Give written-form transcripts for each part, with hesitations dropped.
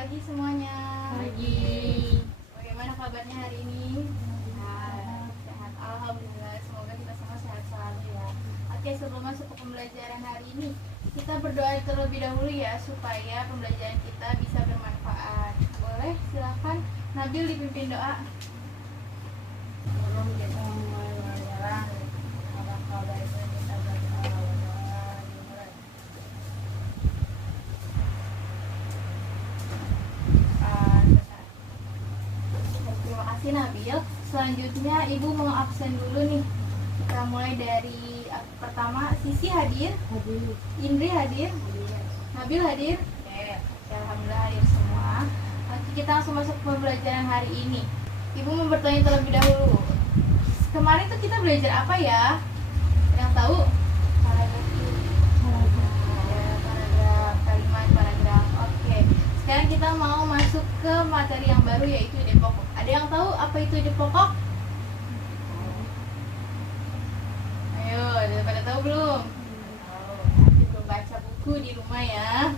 pagi semuanya. Pagi. Bagaimana kabarnya hari ini? Sehat. Alhamdulillah. Semoga kita semua sehat selalu ya. Oke, sebelum masuk ke pembelajaran hari ini, kita berdoa terlebih dahulu ya supaya pembelajaran kita bisa bermanfaat. Boleh? Silakan. Nabil dipimpin doa. Sebelum kita mulai pelajaran, alangkah baiknya kita berdoa dimulai. Terima kasih Nabil. Selanjutnya Ibu mau absen dulu nih. Kita mulai dari pertama, Sisi hadir, Hadir. Indri hadir, Nabil hadir. Oke. Alhamdulillah hadir semua. Oke, kita langsung masuk ke pembelajaran hari ini. Ibu mau bertanya terlebih dahulu. Kemarin tuh kita belajar apa ya? Yang tahu? Paragraf, kalimat, paragraf. Oke. Sekarang kita mau masuk ke materi yang baru yaitu ide pokok. Ada yang tahu apa itu ide pokok? Ayo, udah pada tahu belum? Masih belum baca buku di rumah ya.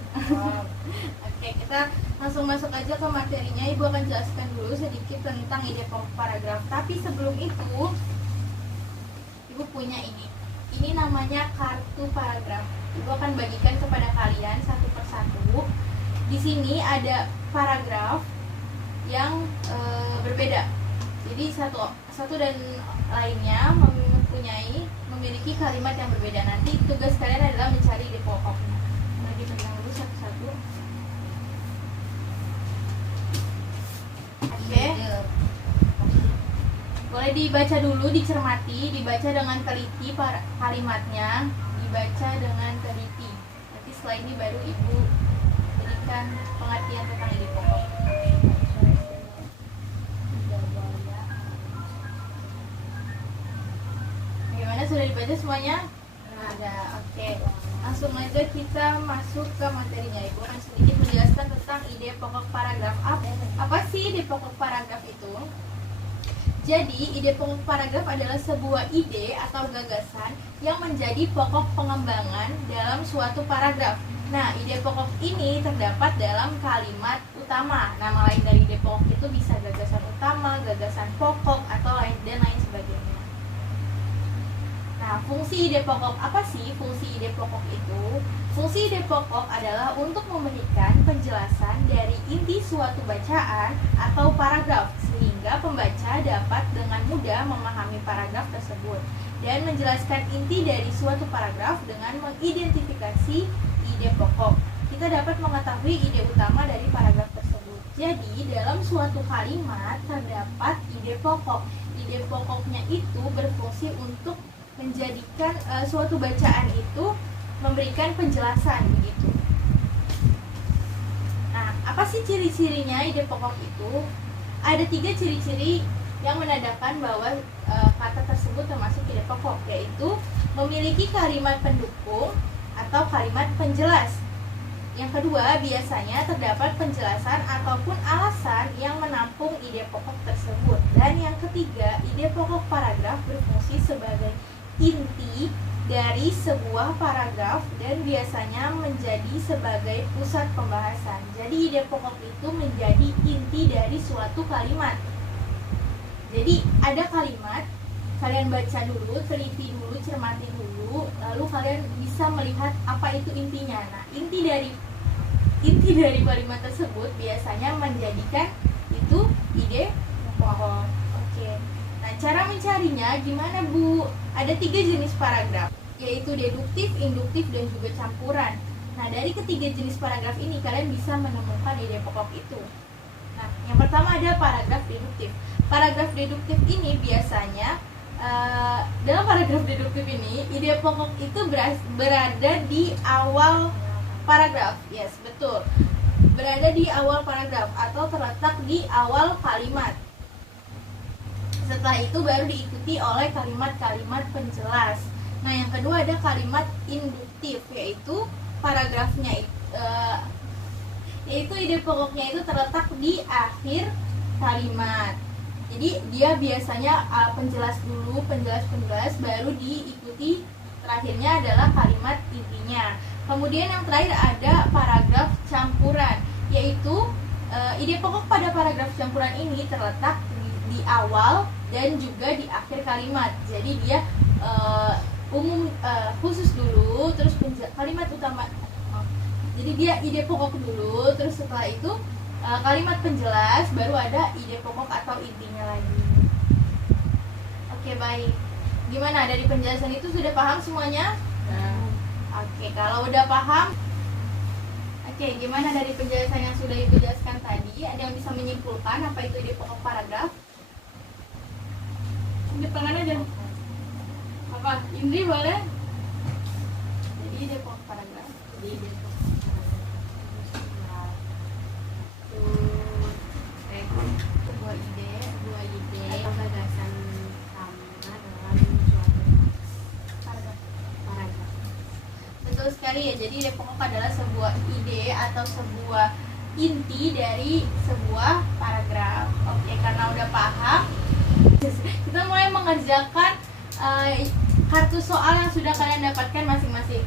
Oke, kita langsung masuk aja ke materinya. Ibu akan jelaskan dulu sedikit tentang ide pokok paragraf. Tapi sebelum itu, Ibu punya ini. Ini namanya kartu paragraf. Ibu akan bagikan kepada kalian satu persatu. Di sini ada paragraf yang berbeda. Jadi satu dan lainnya memiliki kalimat yang berbeda. Nanti tugas kalian adalah mencari ide pokoknya. Lagi pegang dulu satu-satu. Oke. Boleh dibaca dulu, dicermati, dibaca dengan teliti kalimatnya, dibaca dengan teliti. Nanti setelah ini baru Ibu berikan pengertian tentang ide pokok. Bagaimana, sudah dibaca semuanya? Ada. Oke. Langsung aja kita masuk ke materinya. Ibu akan sedikit menjelaskan tentang ide pokok paragraf. Apa sih ide pokok paragraf itu? Jadi, ide pokok paragraf adalah sebuah ide atau gagasan yang menjadi pokok pengembangan dalam suatu paragraf. Nah, ide pokok ini terdapat dalam kalimat utama. Nama lain dari ide pokok itu bisa gagasan utama, gagasan pokok, atau lain dan lain sebagainya. Nah, fungsi ide pokok apa sih fungsi ide pokok itu? Fungsi ide pokok adalah untuk memberikan penjelasan dari inti suatu bacaan atau paragraf sehingga pembaca dapat dengan mudah memahami paragraf tersebut dan menjelaskan inti dari suatu paragraf dengan mengidentifikasi ide pokok. Kita dapat mengetahui ide utama dari paragraf tersebut. Jadi, dalam suatu kalimat terdapat ide pokok. Ide pokoknya itu berfungsi untuk menjadikan suatu bacaan itu memberikan penjelasan begitu. Nah, apa sih ciri-cirinya ide pokok itu? Ada 3 ciri-ciri yang menandakan bahwa kata tersebut termasuk ide pokok, yaitu memiliki kalimat pendukung atau kalimat penjelas. Yang kedua, biasanya terdapat penjelasan ataupun alasan yang menampung ide pokok tersebut. Dan yang ketiga, ide pokok paragraf berfungsi sebagai inti dari sebuah paragraf dan biasanya menjadi sebagai pusat pembahasan. Jadi ide pokok itu menjadi inti dari suatu kalimat. Jadi ada kalimat, kalian baca dulu, teliti dulu, cermati dulu, lalu kalian bisa melihat apa itu intinya. Nah, inti dari kalimat tersebut biasanya menjadikan itu ide pokok. Oke. Nah, cara mencarinya gimana, Bu? Ada 3 jenis paragraf, yaitu deduktif, induktif, dan juga campuran. Nah, dari ketiga jenis paragraf ini kalian bisa menemukan ide pokok itu. Nah, yang pertama ada paragraf deduktif. Paragraf deduktif ini biasanya dalam paragraf deduktif ini ide pokok itu berada di awal paragraf. Yes, betul. Berada di awal paragraf atau terletak di awal kalimat. Setelah itu baru diikuti oleh kalimat-kalimat penjelas. Nah, yang kedua ada kalimat induktif, yaitu paragrafnya yaitu ide pokoknya itu terletak di akhir kalimat. Jadi dia biasanya penjelas dulu, penjelas baru diikuti terakhirnya adalah kalimat intinya. Kemudian yang terakhir ada paragraf campuran, yaitu ide pokok pada paragraf campuran ini terletak di awal dan juga di akhir kalimat. Jadi dia khusus dulu, terus kalimat utama. Jadi dia ide pokok dulu, terus setelah itu kalimat penjelas, baru ada ide pokok atau intinya lagi. Oke, baik. Gimana, dari penjelasan itu sudah paham semuanya? Oke, kalau udah paham, oke, gimana dari penjelasan yang sudah Ibu jelaskan tadi? Ada yang bisa menyimpulkan apa itu ide pokok paragraf? Tunjuk tangan aja. Apa? Indri boleh? Jadi ide pokok paragraf. Jadi ide pokok sebuah ide atau gagasan sama dalam suatu paragraf. paragraf. Betul sekali ya. Jadi ide pokok adalah sebuah ide atau sebuah inti dari sebuah paragraf. Oke, karena udah paham, kita mulai mengerjakan kartu soal yang sudah kalian dapatkan masing-masing.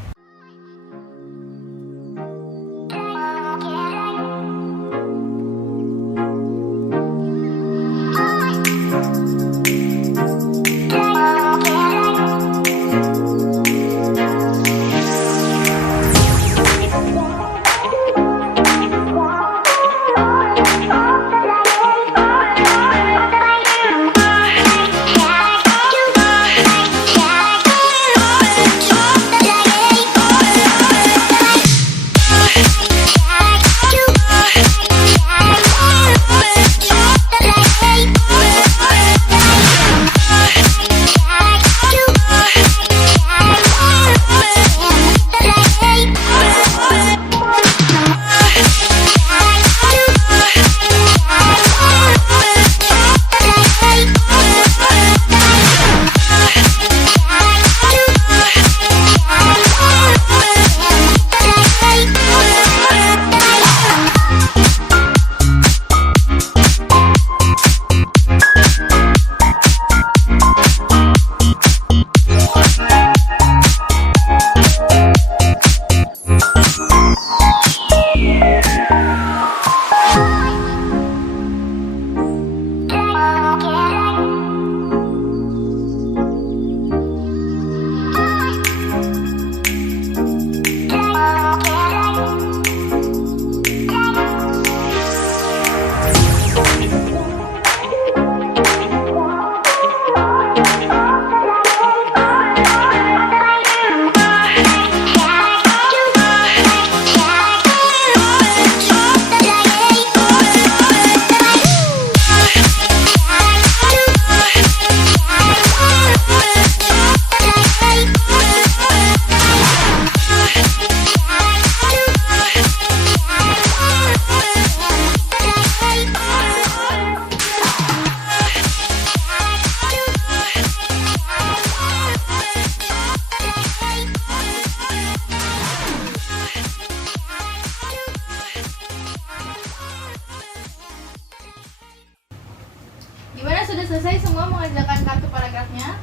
Gimana, sudah selesai semua mengerjakan kartu paragrafnya?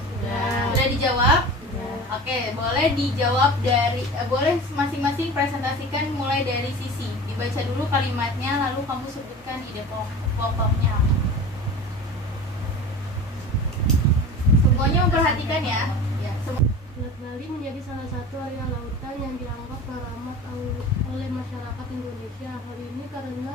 Sudah dijawab? Oke, boleh dijawab dari boleh masing-masing presentasikan mulai dari sisi. Dibaca dulu kalimatnya, lalu kamu sebutkan ide pokoknya. Semuanya memperhatikan ya. Selat Bali menjadi salah satu area lautan yang dianggap keramat oleh masyarakat Indonesia. Hal ini karena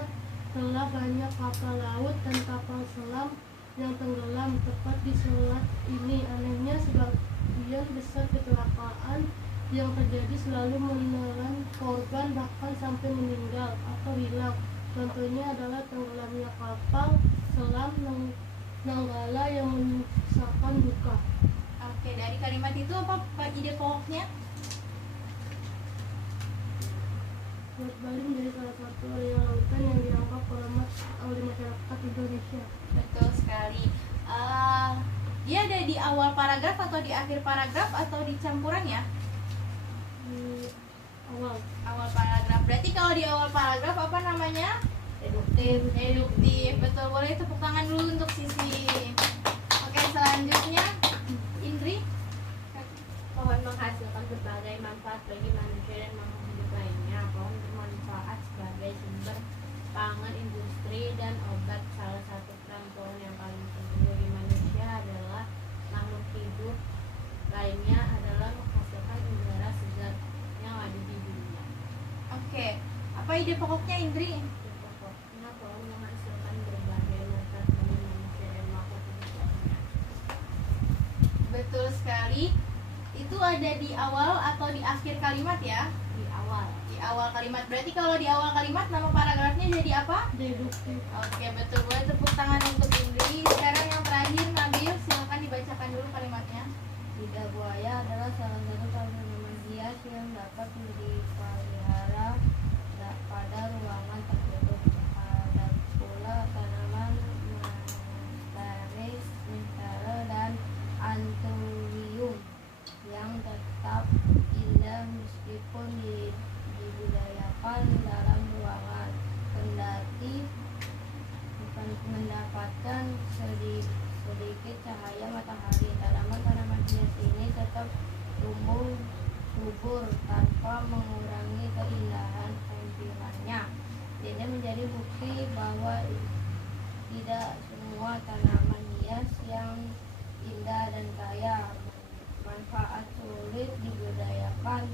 telah banyak kapal laut dan kapal selam yang tenggelam tepat di selat ini. Anehnya, sebagian besar kecelakaan yang terjadi selalu menelan korban bahkan sampai meninggal atau hilang. Contohnya adalah tenggelamnya kapal selam Nanggala yang menyisakan duka. Oke, dari kalimat itu apa ide pokoknya? Selat Bali menjadi salah satu area lautan yang dianggap keramat oleh masyarakat Indonesia. Betul sekali. Dia ada di awal paragraf atau di akhir paragraf atau di campuran ya? Di Awal paragraf. Berarti kalau di awal paragraf apa namanya? Deduktif. Betul, boleh tepuk tangan dulu untuk sisi. Oke, selanjutnya Indri. Pohon menghasilkan berbagai manfaat bagi manusia dan makhluk hidup lainnya. Pohon bermanfaat sebagai sumber pangan industri Apa ide pokoknya, Indri? Pokoknya pohon menghasilkan berbagai macam bagi manusia dan makhluk hidup lainnya. Betul sekali. Itu ada di awal atau di akhir kalimat ya? Di awal Di awal kalimat. Berarti kalau di awal kalimat nama paragrafnya jadi apa? deduktif. Oke, betul. Boleh tepuk tangan untuk Indri. Sekarang yang terakhir, Nabil, silakan dibacakan dulu kalimatnya. Lidah buaya adalah salah satu tanaman hias yang dapat dipelihara pada ruangan tertutup. Ada pula tanaman monstera, mistera, dan anthurium yang tetap indah meskipun dibudidayakan dalam ruangan, kendati mendapatkan sedikit cahaya matahari. Tanaman-tanaman hias ini tetap tumbuh subur tanpa mengurangi keindahan tampilannya. Ini menjadi bukti bahwa tidak semua tanaman hias yang indah dan kaya manfaat sulit dibudidayakan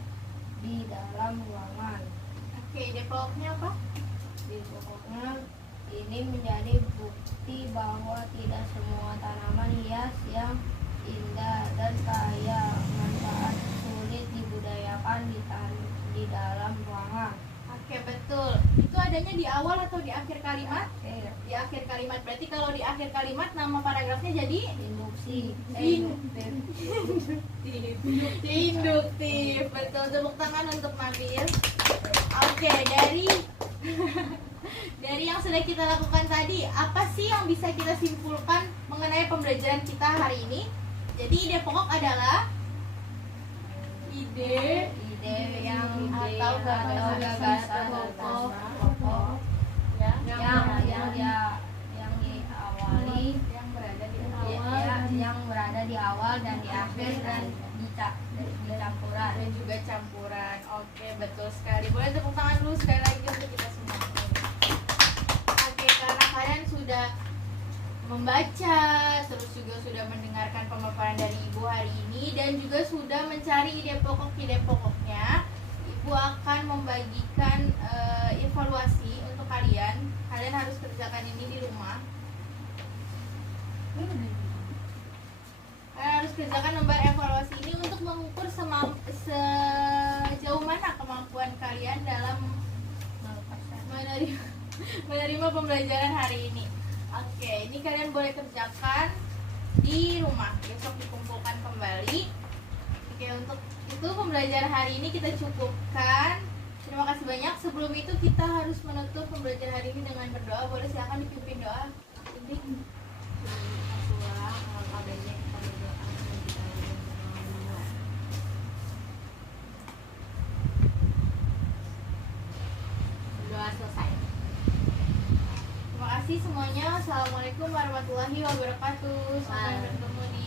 di dalam ruangan. Oke, ide pokoknya apa? Di pokoknya ini menjadi bukti bahwa tidak semua tanaman hias yang indah dan kaya manfaat sulit dibudidayakan di dalam ruangan. Oke, betul. Itu adanya di awal atau di akhir kalimat? Di akhir kalimat. Berarti kalau di akhir kalimat nama paragrafnya jadi Induksi. induktif. Betul. Tepuk tangan untuk Nabil. Oke, dari dari yang sudah kita lakukan tadi, apa sih yang bisa kita simpulkan mengenai pembelajaran kita hari ini? Jadi ide pokok adalah ide yang atau gagasan pokok yang diawali yang berada di yang berada di awal dan di akhir dan di campuran. dan juga campuran. Oke, betul sekali. Boleh tepuk tangan dulu sekali lagi untuk kita semua. Oke, karena kalian sudah membaca, terus juga sudah mendengarkan pemaparan dari Ibu hari ini dan juga sudah mencari ide pokoknya, Ibu akan membagikan evaluasi untuk kalian. Kalian harus kerjakan ini di rumah. Kalian harus kerjakan lembar evaluasi ini untuk mengukur sejauh mana kemampuan kalian dalam menerima pembelajaran hari ini. Oke, ini kalian boleh kerjakan di rumah. Besok dikumpulkan kembali. Oke, untuk itu pembelajaran hari ini kita cukupkan. Terima kasih banyak. Sebelum itu kita harus menutup pembelajaran hari ini dengan berdoa. Boleh silakan dipimpin doa. Ini. Doa selesai. Terima kasih semuanya. Assalamualaikum warahmatullahi wabarakatuh. Sampai bertemu di